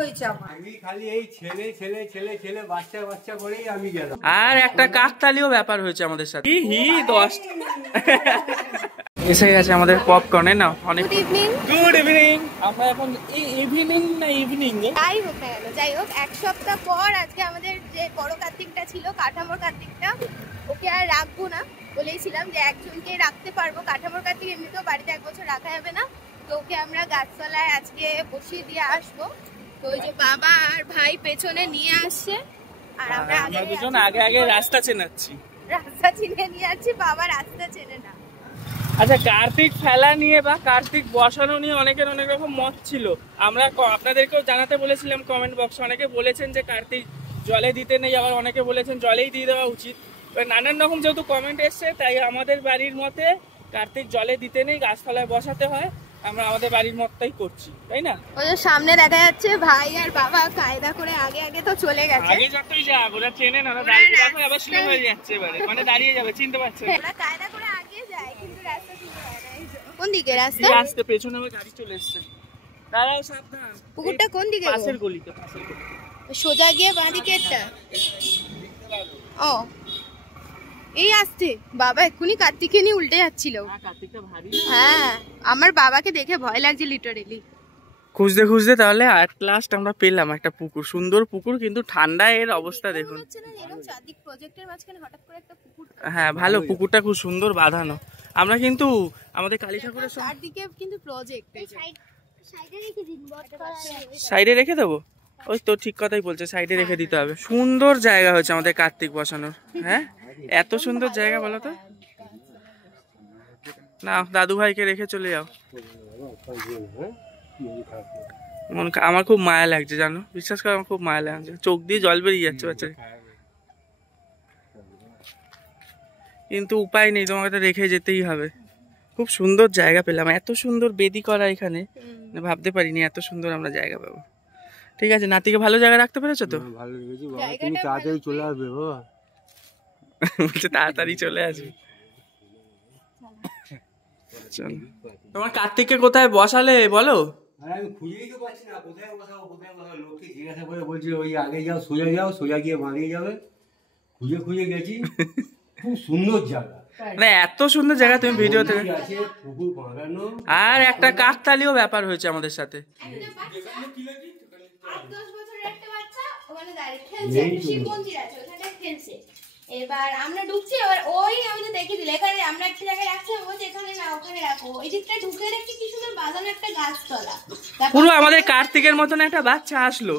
হয়েছে আমার। আমি খালি এই ছেলে ছেলে ছেলে ছেলে বাচ্চা বাচ্চা করেই আমি গেলাম। আর একটা কাকতালীয় ব্যাপার হয়েছে আমাদের সাথে। হি 10 এসে গেছে আমাদের পপকর্নে না। অনেক গুড ইভিনিং। আমরা এখন ইভিনিং না ইভিনিং যাই হোক এক সপ্তাহ পর আজকে আমাদের যে বড় কার্তিকটা ছিল, কাঠামোর কার্তিকটা, ওকে আর রাখবো না বলেছিলাম যে একজনকে রাখতে পারবো। কাঠামোর কার্তিক এমনিতেও বাড়িতে 1 বছর রাখা যাবে না, তো ওকে আমরা গাছতলায় আজকে বসিয়ে দিয়ে আসবো। তো ওই যে বাবা আর ভাই পেছনে নিয়ে আসছে আর আমরা দুজন আগে আগে রাস্তা চেনাচ্ছি, রাস্তা চিনে নিয়ে যাচ্ছি, বাবা রাস্তা চেনে না। আচ্ছা, কার্তিক ফেলা নিয়ে বা কার্তিক বসানো নিয়ে অনেকের অনেক রকম মত ছিল। আমরা আপনাদেরকেও জানাতে বলেছিলাম কমেন্ট বক্সে। অনেকে বলেছেন যে কার্তিক জলে দিতে নেই, আবার অনেকে বলেছেন জলেই দিয়ে দেওয়া উচিত। নানান রকম যেহেতু কমেন্ট এসছে, তাই আমাদের বাড়ির মতে কার্তিক জলে দিতে নেই, গাছতলায় বসাতে হয়। আমরা আমাদের বাড়ির মতটাই করছি, তাই না? ওই যে সামনে দেখা যাচ্ছে ভাই আর বাবা কায়দা করে আগে আগে তো চলে গেছে। আগে যতই যাক ওরা চেনে না, দাঁড়িয়ে দেখো আবার স্লো হয়ে যাচ্ছে, এবারে মানে দাঁড়িয়ে যাবে, চিনতে পারছে না। ওরা কায়দা করে আগে যায় কিন্তু রাস্তা চিনতে পারে না। কোন দিকে রাস্তা? রাস্তা পেছনে আমার গাড়ি চলে এসেছে। দাঁড়াও, সাবধান। পুকুরটা কোন দিকে? পাশের গলিতে, পাশের গলি। সোজা গিয়ে বাঁ দিকেরটা। ও এই আসছে বাবা, এক্ষুনি কার্তিককে নিয়ে উল্টে যাচ্ছিল। হ্যাঁ, আমার বাবাকে দেখে ভয় লাগছে লিটারেলি। খুঁজতে খুঁজতে তাহলে এট লাস্ট আমরা পেলাম একটা পুকুর, সুন্দর পুকুর, কিন্তু ঠান্ডা। এর অবস্থা দেখুন। হ্যাঁ ভালো, পুকুরটা খুব সুন্দর বাঁধানো। আমরা কিন্তু আমাদের কালী ঠাকুরের চারদিকে কিন্তু প্রজেক্ট সাইডে রেখে দেবো। ওই তো ঠিক কথাই বলছে, সাইডে রেখে দিতে হবে। সুন্দর জায়গা হয়েছে আমাদের কার্তিক বসানোর। হ্যাঁ, এত সুন্দর জায়গা বলো তো। না, দাদু ভাইকে রেখে চলে যাও। আমার খুব মায়া লাগছে, জানো, বিশ্বাস করো, আমার খুব মায়া লাগছে। চোখ দিয়ে জল বেরিয়ে যাচ্ছে বাচ্চা, কিন্তু উপায় নেই, তোমাকে তো রেখে যেতেই হবে। খুব সুন্দর জায়গা পেলাম, এত সুন্দর বেদি করা এখানে, ভাবতে পারিনি এত সুন্দর আমরা জায়গা পাবো। ঠিক আছে, নাতিকে ভালো জায়গায় রাখতে পেরেছো তো? ভালো লেগেছে বাবা, তুমি তাড়াতাড়ি চলে আসবে বাবা। বলছে তাড়াতাড়ি চলে আসবে। তোমার কার্তিককে কোথায় বসালে বলো? আমি খুঁজেই তো পাচ্ছি না, কোথায় বসাবো কোথায় বসাবো। লোককে জিজ্ঞাসা করে বলছি ওই আগে যাও, সোজা গিয়ে বাঁধিয়ে যাবে। খুঁজে খুঁজে গেছি, খুব সুন্দর জায়গা। মানে এত সুন্দর জায়গা তুমি ভিডিওতে। পুকুর বাঁধানো। আর একটা কাকতালীয় ব্যাপার হয়েছে আমাদের সাথে। এবার আমরা ঢুকছি, এবার ওই আমাদের দেখে দিল এখানে আমরা একটা জায়গায় রাখছি, বলছে এখানে না ওখানে রাখো। এই দিকটা ঢুকে দেখছি কি সুন্দর বাঁধানো একটা গাছতলা। পুরো আমাদের কার্তিকের মতন একটা বাচ্চা আসলো,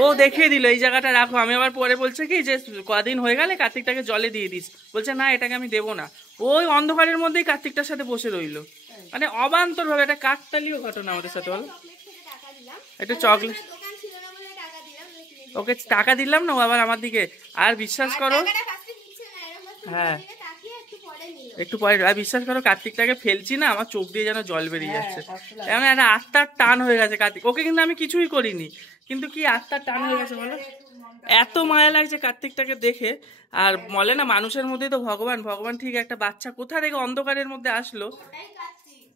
ও দেখিয়ে দিল এই জায়গাটা রাখো। আমি আবার পরে বলছে কি যে কদিন হয়ে গেলে কার্তিকটাকে জলে দিয়ে দিস, বলছে না এটাকে আমি দেবো না। ওই অন্ধকারের মধ্যেই কার্তিকটার সাথে বসে রইলো। মানে অবান্তর ভাবে একটা কাকতালীয় ঘটনা আমাদের সাথে। বলো, একটা চকলেট ওকে টাকা দিলাম না, ও আবার আমার দিকে। আর বিশ্বাস করো, হ্যাঁ একটু পরে, আর বিশ্বাস করো কার্তিকটাকে ফেলছি না, আমার চোখ দিয়ে যেন জল বেরিয়ে যাচ্ছে। এমন একটা আত্মার টান হয়ে গেছে কার্তিক। ওকে কিন্তু আমি কিছুই করিনি, কিন্তু কি আত্মার টান হয়ে গেছে বলো। এত মায়া লাগছে কার্তিকটাকে দেখে। আর বলে না মানুষের মধ্যে তো ভগবান, ভগবান ঠিক একটা বাচ্চা কোথা থেকে অন্ধকারের মধ্যে আসলো।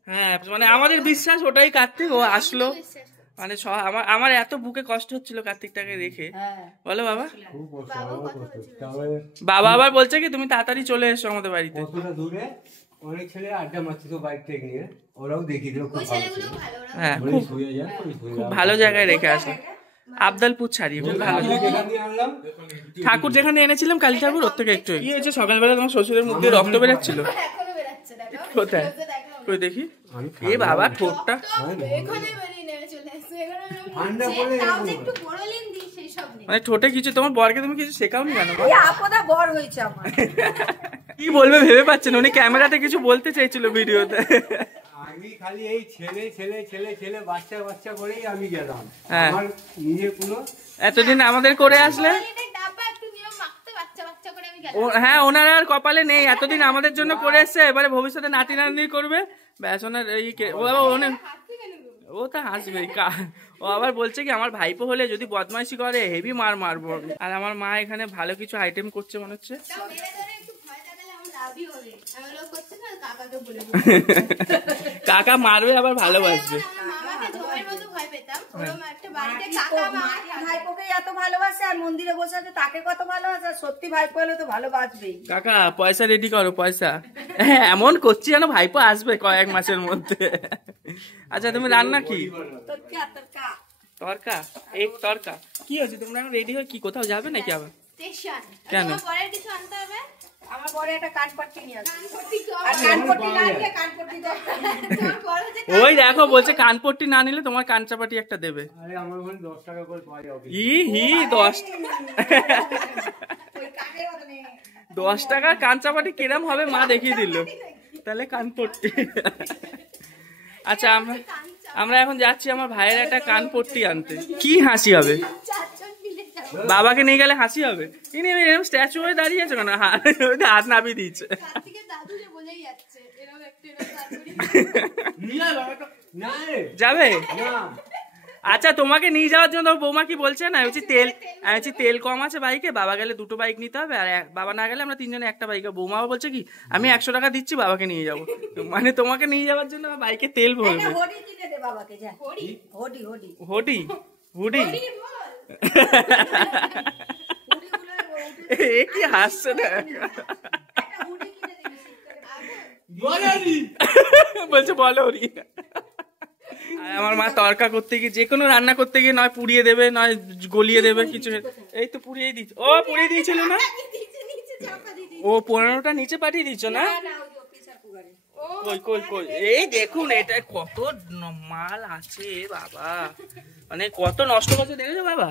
হ্যাঁ, মানে আমাদের বিশ্বাস ওটাই কার্তিক, ও আসলো। মানে আমার এত বুকে কষ্ট হচ্ছিল কার্তিকটাকে রেখে, বলো বাবা। বাবা আবার বলছে কি তুমি তাড়াতাড়ি চলে এসো আমাদের বাড়িতে। অনেক ছেলে আড্ডা মারছে তো বাইক থেকে নিয়ে, ওরাও দেখিয়ে দিল। হ্যাঁ, খুব ভালো জায়গায় রেখে আসলো। আবদালপুর ছাড়িয়ে খুব ভালো। ঠাকুর যেখানে এনেছিলাম কালী ঠাকুর, ওর থেকে একটু কি হয়েছে, সকালবেলা তোমার শ্বশুরের মুখ দিয়ে রক্ত বেরোচ্ছিল। কোথায় কই দেখি? এ বাবা, ঠোঁটটা মানে ঠোঁটে কিছু। তোমার বরকে তুমি কিছু শেখাওনি কেন? বর হয়েছে আমার। কি বলবে ভেবে পাচ্ছেন, উনি ক্যামেরাতে কিছু বলতে চাইছিল ভিডিওতে। আমি খালি এই ছেলে ছেলে ছেলে ছেলে বাচ্চা বাচ্চা করেই আমি গেলাম। হ্যাঁ, আমার নিজে কোনো এতদিন আমাদের করে আসলে। হ্যাঁ, ওনার আর কপালে নেই, এতদিন আমাদের জন্য করে এসছে, এবারে ভবিষ্যতে নাতি নাতনি করবে। ব্যাস, ওনার এই ও তা হাসবেই। ও আবার বলছে কি আমার ভাইপো হলে যদি বদমাইশি করে হেভি মারবো। আর আমার মা এখানে ভালো কিছু আইটেম করছে মনে হচ্ছে। কাকা মারবে আবার ভালোবাসবে। ভয় পেতাম, ওরকম একটা বাড়িতে কাকা মামা ভাইপোকে এত ভালোবাসে আর মন্দিরে বসে আছে তাকে কত ভালোবাসে, আর সত্যি ভাইপো হলে তো ভালোবাসবেই। কাকা পয়সা রেডি করো, পয়সা। এমন করছি যেন ভাইপো আসবে কয়েক মাসের মধ্যে। আচ্ছা তুমি রান্না কি? তরকা, এক তরকা। কি হয়েছে তোমরা রেডি হয়ে কি কোথাও যাবে নাকি আবার? স্টেশন। কেন? তোমার পরের কিছু আনতে হবে? আমার পরে একটা কানপট্টি নিয়ে আসবে। কানপট্টি তো আর কানপট্টি না নিলে কানপট্টি দাও। তোমার বড় হচ্ছে ওই দেখো বলছে কানপট্টি না নিলে তোমার কানচাপাটি একটা দেবে। আরে আমার ওখানে 10 টাকা করে পাওয়া যাবে। হি 10 ওই কানের বদলে 10 টাকার কানচাপাটি কিরম হবে মা দেখিয়ে দিল। তাহলে কানপট্টি। আচ্ছা আমরা এখন যাচ্ছি আমার ভাইয়ের একটা কানপট্টি আনতে। কি হাসি হবে? চারজন মিলে যাবো। বাবাকে নিয়ে গেলে হাসি হবে? ইনি এরকম স্ট্যাচু হয়ে দাঁড়িয়ে আছে কেন? হাত নামিয়ে দিচ্ছে। কার্তিকের দাদু যে বলেই যাচ্ছে এরকম একটা না রে, যাবে? না। আচ্ছা তোমাকে নিয়ে যাওয়ার জন্য বৌমা কি বলছে না, তেল কম আছে বাইকে, বাবা গেলে 2টো বাইক নিতে হবে, আর বাবা না গেলে আমরা 3জনে একটা বাইকে। বৌমাও বলছে কি আমি 100 টাকা দিচ্ছি বাবাকে নিয়ে যাবো, মানে তোমাকে নিয়ে যাওয়ার জন্য বাইকে তেল ভরবে। হোডি কিনে দে বাবাকে, যা। হরি হোডি হোডি হুডি হুডি হরি বল। এ কি হাসছে না? একটা হোডি কিনে দে বলছে বলো রি। আমার মা তরকা করতে গিয়ে যে কোনো রান্না করতে গিয়ে নয় পুড়িয়ে দেবে নয় গলিয়ে দেবে কিছু। এই তো পুড়িয়ে দিচ্ছে। ও পুড়িয়ে দিয়েছিল না? নিচে চাপা দিদি। ও 15টা নিচে পাঠিয়ে দিচ্ছ না? না ওই যে প্রেসার কুকারে। কই কই কই এই দেখুন এটা কত মাল আছে বাবা, মানে কত নষ্ট করছে দেখেছো বাবা?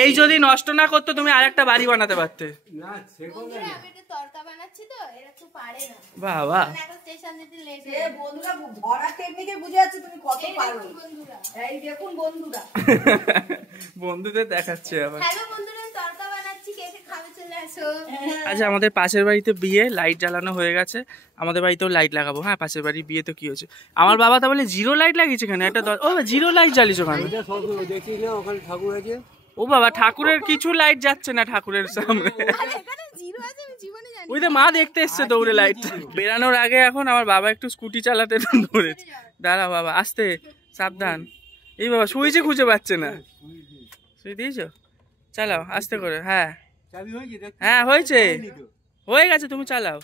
এই যদি নষ্ট না করতো তুমি আরেকটা বাড়ি বানাতে পারতে। না সেরকম বন্ধুরা, না। আমি একটা তরকা বানাচ্ছি তো এরা তো পারে না, বাবা মানে এখন স্টেশন যেতে লেট এ বন্ধুরা ভরা টেকনিকে বুঝে যাচ্ছে তুমি কত পারো। বন্ধুরা। এই দেখুন বন্ধুরা, বন্ধুদের দেখাচ্ছে আবার। হ্যালো বন্ধুরা, আমি তরকা বানাচ্ছি, কে কে খাবে চলে আসো। আচ্ছা আমাদের পাশের বাড়িতে বিয়ে, লাইট জ্বালানো হয়ে গেছে, আমাদের বাড়িতেও লাইট লাগাবো। হ্যাঁ পাশের বাড়ির বিয়ে তো কি হয়েছে? আমার বাবা তা বলে 0 লাইট লাগিয়েছে কেন? একটা ও 0 লাইট জ্বালিয়েছো কেন? ওইটা সব দেখছিস না, ওখানে ঠাকুর আছে। ও বাবা ঠাকুরের কিছু লাইট যাচ্ছে না ঠাকুরের সামনে। আরে এখানে জিরো আছে, আমি জীবনে জানি ওই যে মা দেখতে এসছে দৌড়ে লাইট। বেরানোর আগে এখন আমার বাবা একটু স্কুটি চালাতে ধরেছে। দাঁড়া বাবা আস্তে সাবধান। এই বাবা সুইচে খুঁজে পাচ্ছে না। সুইচ দিয়েছো? চালাও আস্তে করে। হ্যাঁ চাবি হয়েছে দেখ। হ্যাঁ হয়েছে, হয়ে গেছে, তুমি চালাও।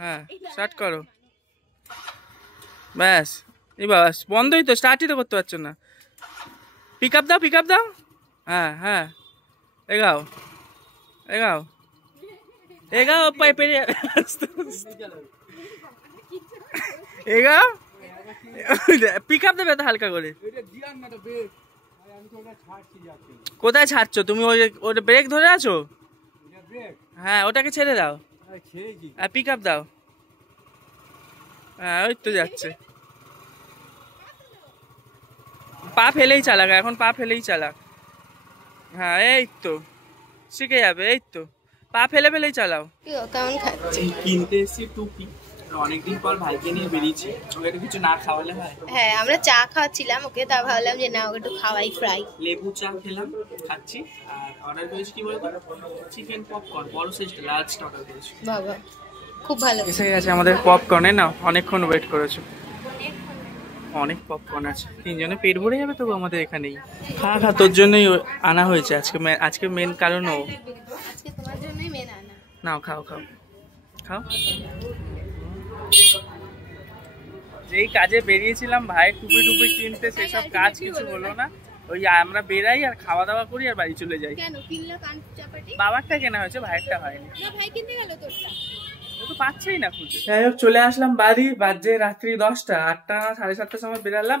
হ্যাঁ স্টার্ট করো। ব্যাস এই বাবা বন্ধই তো, স্টার্টই তো করতে পারছো না। পিক আপ দাও, পিক আপ দাও। হ্যাঁ হ্যাঁ এগাও এগাও এগাও পেরিয়ে এগাও। পিক আপ দেবে তো হালকা করে। এটা দিয়ার না তো ব্রেক। আরে আমি তো ওটা ছাড়ছি যাচ্ছে। কোথায় ছাড়ছো তুমি? ওই ব্রেক ধরে আছো? এটা ব্রেক। হ্যাঁ ওটাকে ছেড়ে দাও আরে ছেড়েছি। আর পিক আপ দাও। হ্যাঁ ওই তো যাচ্ছে। পা ফেলেই চালাক, এখন পা ফেলেই চালাক। হ্যাঁ এই তো শিখে যাবে, এই তো পা ফেলে ফেলেই চালাও। কেমন খাচ্ছে? কিনতে এসেছি টুপি, অনেকদিন পর ভাইকে নিয়ে বেরিয়েছি, ওকে একটু কিছু না খাওয়ালে হয়। হ্যাঁ আমরা চা খাওয়াচ্ছিলাম ওকে, তা ভাবলাম যে না ওকে একটু খাওয়াই ফ্রাই। লেবু চা খেলাম, খাচ্ছি। আর অর্ডার করেছি কি বলতো, চিকেন পপকর্ন, বড় সাইজটা লার্জটা অর্ডার করেছি। বাবা খুব ভালো। এসে গেছে আমাদের পপকর্নে, না অনেকক্ষণ ওয়েট করেছো। অনেক পপকর্ন আছে, 3জনে পেট ভরে যাবে তবু আমাদের এখানেই। খা তোর জন্যই আনা হয়েছে আজকে মেন কারণ ও। আজকে তোমার জন্যই মেন আনা। নাও খাও খাও খাও। যেই কাজে বেরিয়েছিলাম ভাই টুপি টুপি কিনতে, সেসব কাজ কিছু হলো না। ওই আমরা বেরাই আর খাওয়া দাওয়া করি আর বাড়ি চলে যাই। কেন কিনলো কান চাপাটি? বাবারটা কেনা হয়েছে, ভাইয়েরটা হয়নি। না ভাই কিনতে গেল তোরটা। ও তো পাচ্ছেই না খুঁজে। যাই হোক চলে আসলাম বাড়ি, বাজে রাত্রি 10টা। 8টা 7:30টার সময় বেরালাম,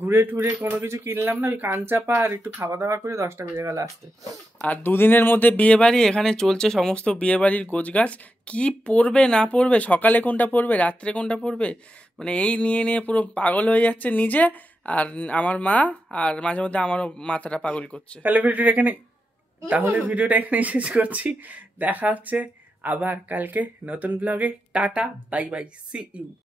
ঘুরে টুরে কোনো কিছু কিনলাম না, ওই কানচাপা আর একটু খাওয়া দাওয়া করে 10টা বেজে গেল আসতে। আর 2 দিনের মধ্যে বিয়ে বাড়ি, এখানে চলছে সমস্ত বিয়ে বাড়ির গোছগাছ। কি পরবে না পরবে, সকালে কোনটা পরবে রাত্রে কোনটা পরবে, মানে এই নিয়ে পুরো পাগল হয়ে যাচ্ছে নিজে আর আমার মা, আর মাঝে মধ্যে আমারও মাথাটা পাগল করছে। তাহলে ভিডিওটা এখানেই শেষ করছি। দেখা হচ্ছে আবার কালকে নতুন ব্লগে। Tata bye bye, see you.